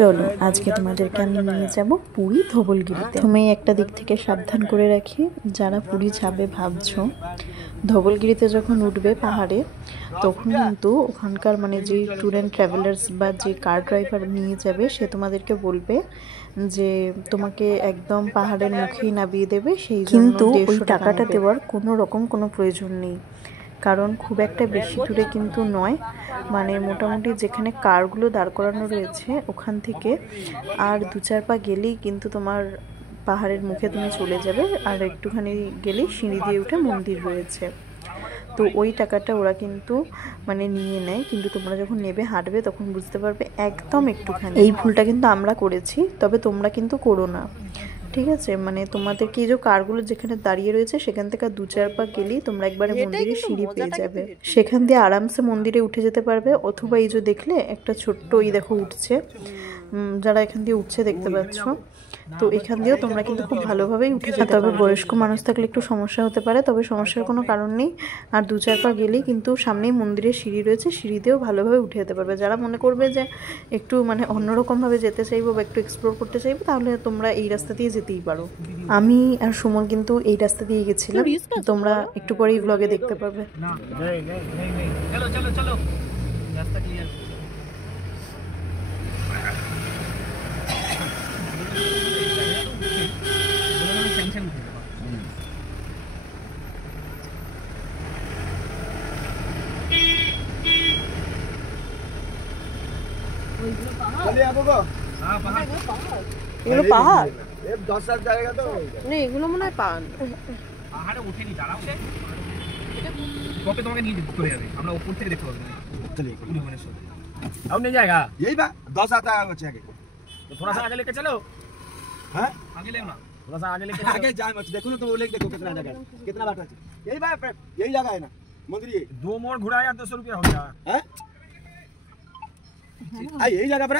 চলো আজকে তোমাদেরকে আমি নিয়ে যাব পুরী ধবলগিরিতে। তুমি একটা দিক থেকে সাবধান করে রাখি, যারা পুরী যাবে ভাবছো, ধবলগিরিতে যখন উঠবে পাহাড়ে তখন কিন্তু ওখানকার মানে যে ট্যুর অ্যান্ড ট্রাভেলার্স বা যে কার ড্রাইভার নিয়ে যাবে সে তোমাদেরকে বলবে যে তোমাকে একদম পাহাড়ের মুখেই নামিয়ে দেবে, সেই কিন্তু ওই টাকাটা দেওয়ার কোনো রকম কোনো প্রয়োজন নেই, কারণ খুব একটা বেশি দূরে কিন্তু নয়। মানে মোটামুটি যেখানে কারগুলো দাঁড় করানো রয়েছে ওখান থেকে আর 2-4 পা গেলেই কিন্তু তোমার পাহাড়ের মুখে তুমি চলে যাবে, আর একটুখানি গেলেই সিঁড়ি দিয়ে উঠে মন্দির রয়েছে। তো ওই টাকাটা ওরা কিন্তু মানে নিয়ে নেয়, কিন্তু তোমরা যখন নেবে হাঁটবে তখন বুঝতে পারবে একদম একটুখানি। এই ভুলটা কিন্তু আমরা করেছি, তবে তোমরা কিন্তু করো না, ঠিক আছে? মানে তোমাদেরকে এই যে কারগুলো যেখানে দাঁড়িয়ে রয়েছে সেখান থেকে 2-4 পা গেলেই তোমরা একবারে মন্দিরে সিঁড়ি পেয়ে যাবে, সেখান দিয়ে আরামসে মন্দিরে উঠে যেতে পারবে। অথবা এই যে দেখলে একটা ছোট্ট এই দেখো উঠছে, যারা এখান দিয়ে উঠছে দেখতে পাচ্ছ, তো এখান দিয়েও তোমরা কিন্তু খুব ভালোভাবেই উঠে যেতে পারবে। বয়স্ক মানুষ থাকলে একটু সমস্যা হতে পারে, তবে সমস্যার কোনো কারণ নেই। আর 2-4 পা গেলেই কিন্তু সামনেই মন্দিরের সিঁড়ি রয়েছে, সিঁড়ি দিয়েও ভালোভাবে উঠে যেতে পারবে। যারা মনে করবে যে একটু মানে অন্যরকমভাবে যেতে চাইবো বা একটু এক্সপ্লোর করতে চাইবো, তাহলে তোমরা এই রাস্তা দিয়ে যেতেই পারো। আমি আর সুমন কিন্তু এই রাস্তা দিয়ে গেছিলাম, তোমরা একটু পরেই ব্লগে দেখতে পাবে। চলো চলো চলো, রাস্তা ক্লিয়ার। এগুলো পাহাড়, 10 জায়গা তো এগুলো মনে হয় পাহাড়ে উঠেনি, দাঁড়াও কবে তোমাকে নিয়ে চলে যাবে, আমরা উপর থেকে দেখতে পাবো। चलिए भुवनेश्वर अब नहीं जाएगा, यही बात 10 आता है बच्चे आगे, तो थोड़ा सा आगे लेके चलो। हैं आगे ले ना, थोड़ा सा आगे लेके आगे जाए मत, देखो ना तो वो लेके देखो कितना जगह है, कितना बात है। यही बात, यही जगह है ना मंदिर, ये 2 मोड़ घुराया 200 रुपया हो गया। हैं आ यही जगह पर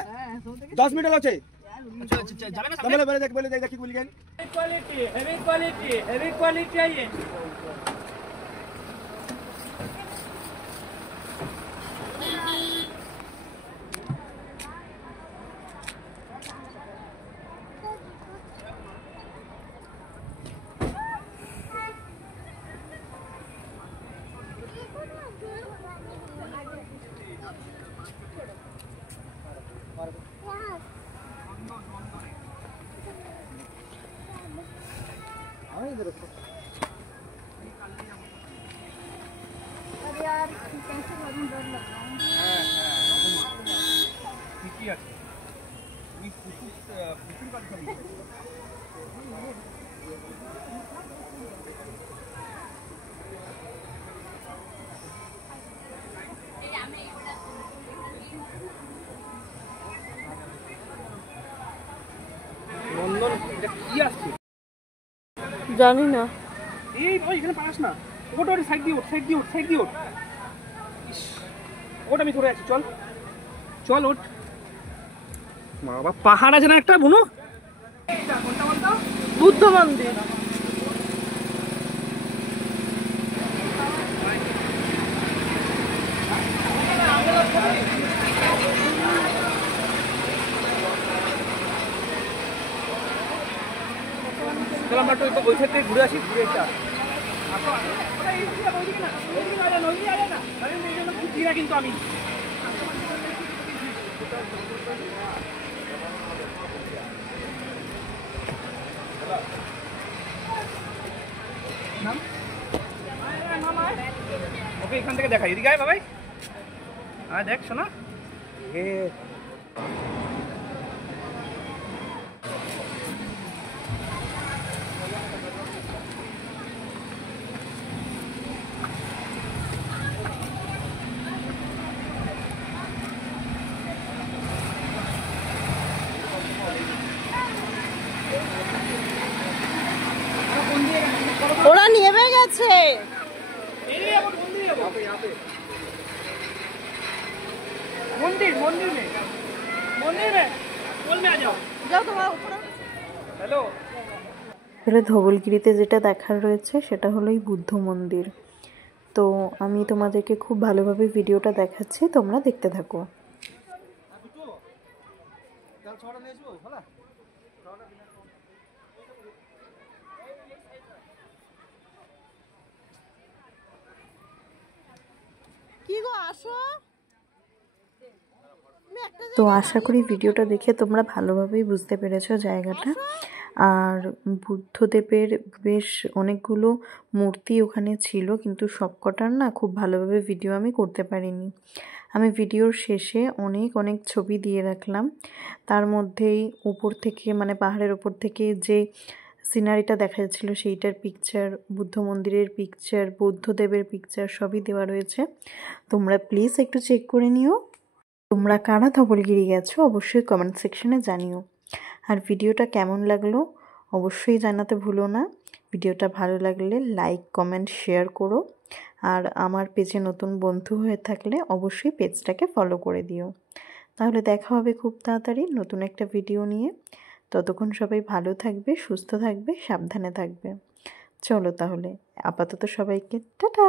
10 मिनट लगे जावे ना बोले बोले देख देखी बोल गए हेवी क्वालिटी चाहिए। यार कैसे करूं, डर लग रहा है। ঠিকই আছে, তুমি পুকুর কাজ করো। নন্দন এটা কি আসছে জানি না। এই ভাই এখানে পাস না, ওটা ওটা সাইড দিয়ে ওঠ, সাইড দিয়ে ওঠ, সাইড দিয়ে ওঠ। ওটা আমি ধরে আছি, চল চল ওঠ। বাবা পাহাড় আছে না একটা, বুনো কোনটা বলতো? বুদ্ধ মন্দির। চল আমরা তো ওই সাইড থেকে ঘুরে আসি, ঘুরে এসে আসি। কিন্তু আমি ওকে এখান থেকে দেখাই, এদিকে আয় বাবাই, আয় দেখ শোনা। ওরা নেমে গেছে। मंदिर मंदिर में बोल में आ जाओ, যাও তোমার উপরে। हेलो। তাহলে ধবলগিরিতে যেটা দেখার রয়েছে সেটা হলো এই বুদ্ধ মন্দির। তো আমি তোমাদেরকে খুব ভালোভাবে ভিডিওটা দেখাচ্ছি, তোমরা দেখতে থাকো। কি গো আসো। তো আশা করি ভিডিওটা দেখে তোমরা ভালোভাবেই বুঝতে পেরেছো জায়গাটা। আর বুদ্ধদেবের বেশ অনেকগুলো মূর্তি ওখানে ছিল, কিন্তু সবকটার না খুব ভালোভাবে ভিডিও আমি করতে পারিনি। আমি ভিডিওর শেষে অনেক অনেক ছবি দিয়ে রাখলাম, তার মধ্যেই উপর থেকে মানে পাহাড়ের ওপর থেকে যে সিনারিটা দেখা যাচ্ছিলো সেইটার পিকচার, বুদ্ধ মন্দিরের পিকচার, বুদ্ধদেবের পিকচার সবই দেওয়া রয়েছে। তোমরা প্লিজ একটু চেক করে নিও। তোমরা কারা ধবলগিরি গেছো অবশ্যই কমেন্ট সেকশনে জানিও। আর ভিডিওটা কেমন লাগলো অবশ্যই জানাতে ভুলো না। ভিডিওটা ভালো লাগলে লাইক কমেন্ট শেয়ার করো। আর আমার পেজে নতুন বন্ধু হয়ে থাকলে অবশ্যই পেজটাকে ফলো করে দিও। তাহলে দেখা হবে খুব তাড়াতাড়ি নতুন একটা ভিডিও নিয়ে। ততক্ষণ সবাই ভালো থাকবে, সুস্থ থাকবে, সাবধানে থাকবে। চলো তাহলে আপাতত সবাইকে টাটা।